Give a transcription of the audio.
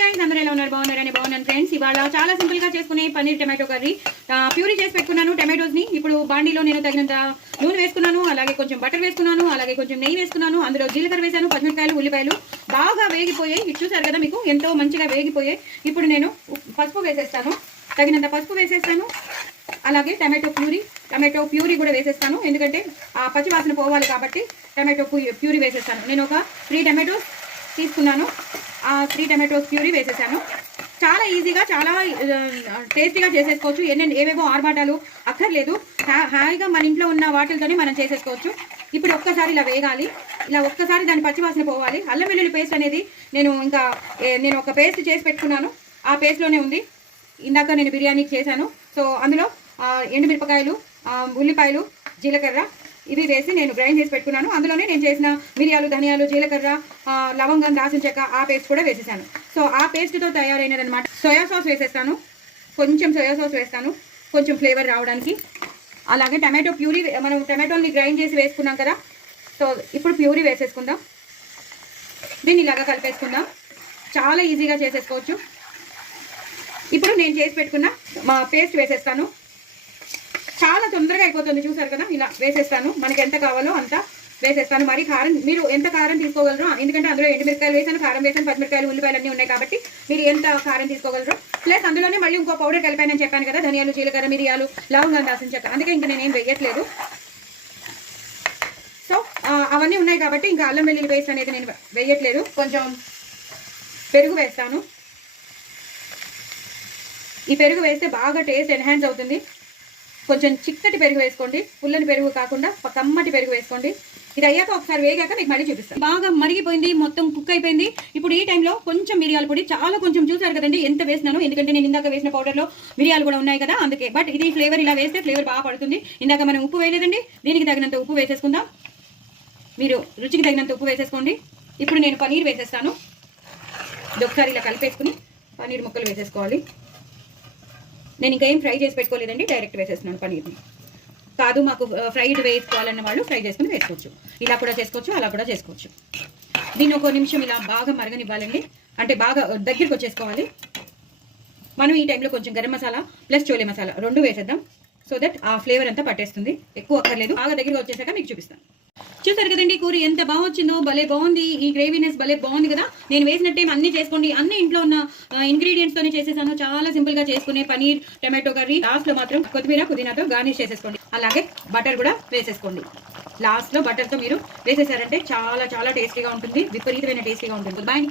Guys అందరూ ఎలా ఉన్నారు? బాగున్నాను ఫ్రెండ్స్. ఇవాళ చాలా సింపుల్ గా చేసుకునే పన్నీర్ టమాటో కర్రీ ప్యూరీ చేసి పెట్టుకున్నాను. టమాటోస్ ని ఇప్పుడు బాండీలో నేను తగినంత నూనె వేసుకున్నాను, అలాగే కొంచెం బటర్ వేసుకున్నాను, అలాగే కొంచెం నెయ్యి వేసుకున్నాను. అందులో జీలకర్ర వేసాను, పచ్చిమిరపకాయలు, ఉల్లిపాయలు బాగా వేగిపోయాయి. ఇది చూసారు కదా, మీకు ఎంతో మంచిగా వేగిపోయాయి. ఇప్పుడు నేను పసుపు వేసేస్తాను, తగినంత పసుపు వేసేస్తాను. అలాగే టమాటో ప్యూరీ కూడా వేసేస్తాను, ఎందుకంటే ఆ పచ్చి వాసన పోవాలి కాబట్టి టమాటో ప్యూరీ వేసేస్తాను. నేను ఒక 3 టమాటోస్ తీసుకున్నాను, ఆ 3 టమాటోస్ ప్యూరీ వేసేసాను. చాలా ఈజీగా చాలా టేస్టీగా చేసేసుకోవచ్చు. ఏవేవో ఆర్భాటాలు అక్కర్లేదు, హాయిగా మన ఇంట్లో ఉన్న వాటితోనే మనం చేసేసుకోవచ్చు. ఇప్పుడు ఒక్కసారి ఇలా వేగాలి, ఇలా ఒక్కసారి దాని పచ్చివాసన పోవాలి. అల్లం వెల్లుల్లి పేస్ట్ అనేది నేను ఒక పేస్ట్ చేసి పెట్టుకున్నాను, ఆ పేస్ట్లోనే ఉంది. ఇందాక నేను బిర్యానీకి చేశాను. సో అందులో ఎండుమిరపకాయలు, ఉల్లిపాయలు, జీలకర్ర ఇవి వేసి నేను గ్రైండ్ చేసి పెట్టుకున్నాను. అందులోనే నేను చేసిన మిరియాలు, ధనియాలు, జీలకర్ర, లవంగం, దాల్చిన చెక్క ఆ పేస్ట్ కూడా వేసేసాను. సో ఆ పేస్ట్తో తయారైనదనమాట. సోయా సాస్ వేసేస్తాను, కొంచెం సోయా సాస్ వేస్తాను, కొంచెం ఫ్లేవర్ రావడానికి. అలాగే టమాటో ప్యూరీ, మనం టమాటోని గ్రైండ్ చేసి వేసుకున్నాం కదా, సో ఇప్పుడు ప్యూరీ వేసేసుకుందాం. దీన్ని ఇలాగా కలిపేసుకుందాం. చాలా ఈజీగా చేసేసుకోవచ్చు. ఇప్పుడు నేను చేసి పెట్టుకున్న పేస్ట్ వేసేస్తాను. చాలా తొందరగా అయిపోతుంది, చూసారు కదా. ఇలా వేసేస్తాను, మనకి ఎంత కావాలో అంత వేసేస్తాను. మరి కారం మీరు ఎంత కారం తీసుకోగలరో, ఎందుకంటే అందులో ఎండుమిరపకాయలు వేసాను, కారం వేసాను, పచ్చిమిరపకాయలు, ఉల్లిపాయలు అన్నీ ఉన్నాయి కాబట్టి మీరు ఎంత కారం తీసుకోగలరో. ప్లస్ అందులోనే మళ్ళీ ఇంకో పౌడర్ కలిపానని చెప్పాను కదా, ధనియాలు, జీలకర్ర, మిరియాలు, లవంగం, దాల్చిన చెక్క. అందుకే ఇంకా నేనేం వేయట్లేదు. సో అవన్నీ ఉన్నాయి కాబట్టి ఇంకా అల్లం వెల్లుల్లి పేస్ట్ అనేది నేను వేయట్లేదు. కొంచెం పెరుగు వేస్తాను. ఈ పెరుగు వేస్తే బాగా టేస్ట్ ఎన్హాన్స్ అవుతుంది. కొంచెం చిక్కటి పెరుగు వేసుకోండి, పుల్లని పెరుగు కాకుండా కమ్మటి పెరుగు వేసుకోండి. ఇది అయ్యాక ఒకసారి వేగాక మీకు మళ్ళీ చూపిస్తాను. బాగా మరిగిపోయింది, మొత్తం కుక్ అయిపోయింది. ఇప్పుడు ఈ టైంలో కొంచెం మిరియాల పొడి, చాలా కొంచెం, చూసారు కదండి ఎంత వేసినాను, ఎందుకంటే నేను ఇందాక వేసిన పౌడర్లో మిరియాలు కూడా ఉన్నాయి కదా, అందుకే. బట్ ఇది ఫ్లేవర్, ఇలా వేస్తే ఫ్లేవర్ బాగా పడుతుంది. ఇందాక మనం ఉప్పు వేయలేదండి, దీనికి తగినంత ఉప్పు వేసేసుకుందాం. మీరు రుచికి తగినంత ఉప్పు వేసేసుకోండి. ఇప్పుడు నేను పన్నీర్ వేసేస్తాను. ఇది ఒకసారి ఇలా కలిపేసుకుని పన్నీర్ ముక్కలు వేసేసుకోవాలి. నేను ఇంకా ఏం ఫ్రై చేసి పెట్టుకోలేదండి, డైరెక్ట్ వేసేస్తున్నాను పన్నీర్ని. కాదు మాకు ఫ్రైడ్ వేసుకోవాలన్న వాళ్ళు ఫ్రై చేసుకుని వేసుకోవచ్చు. ఇలా కూడా చేసుకోవచ్చు, అలా కూడా చేసుకోవచ్చు. దీన్ని ఒక నిమిషం ఇలా బాగా మరగనివ్వాలండి, అంటే బాగా దగ్గరికి వచ్చేసుకోవాలి. మనం ఈ టైంలో కొంచెం గరం మసాలా ప్లస్ చోలే మసాలా 2 వేసేద్దాం, సో దట్ ఆ ఫ్లేవర్ అంతా పట్టేస్తుంది. ఎక్కువ అక్కర్లేదు. బాగా దగ్గరికి వచ్చేసాక మీకు చూపిస్తాను. చూసారు కదండి కూర ఎంత బాగా వచ్చిందో, భలే బాగుంది. ఈ గ్రేవీనెస్ భలే బాగుంది కదా. నేను వేసినట్టే అన్ని చేసుకోండి, అన్ని ఇంట్లో ఉన్న ఇంగ్రీడియంట్స్ తోనే చేసేసాను. చాలా సింపుల్ గా చేసుకునే పన్నీర్ టమాటో కర్రీ. లాస్ట్ లో మాత్రం కొత్తిమీర, పుదీనాతో గార్నిష్ చేసేసుకోండి. అలాగే బటర్ కూడా వేసేసుకోండి. లాస్ట్ లో బటర్ తో మీరు వేసేసారంటే చాలా చాలా టేస్టీగా ఉంటుంది, విపరీతమైన టేస్టీగా ఉంటుంది. బాయ్.